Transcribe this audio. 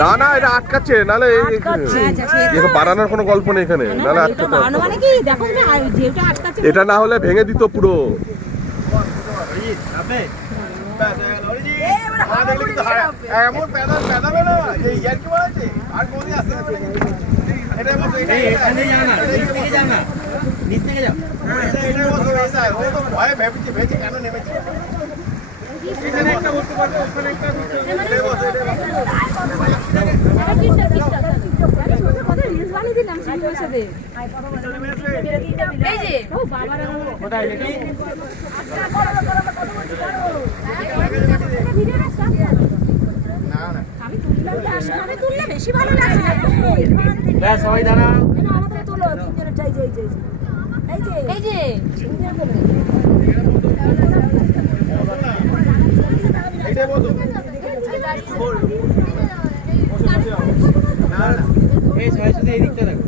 না না এটা আটকাচ্ছে, নাহলে বানানোর কোনো গল্প নেই এখানে, নাহলে এটা না হলে ভেঙে দিত পুরো। বেশি ভালো লাগছে সবাই দাঁড়া তুলো এই যে এই সবাই শুধু এই দিকটা দেখো।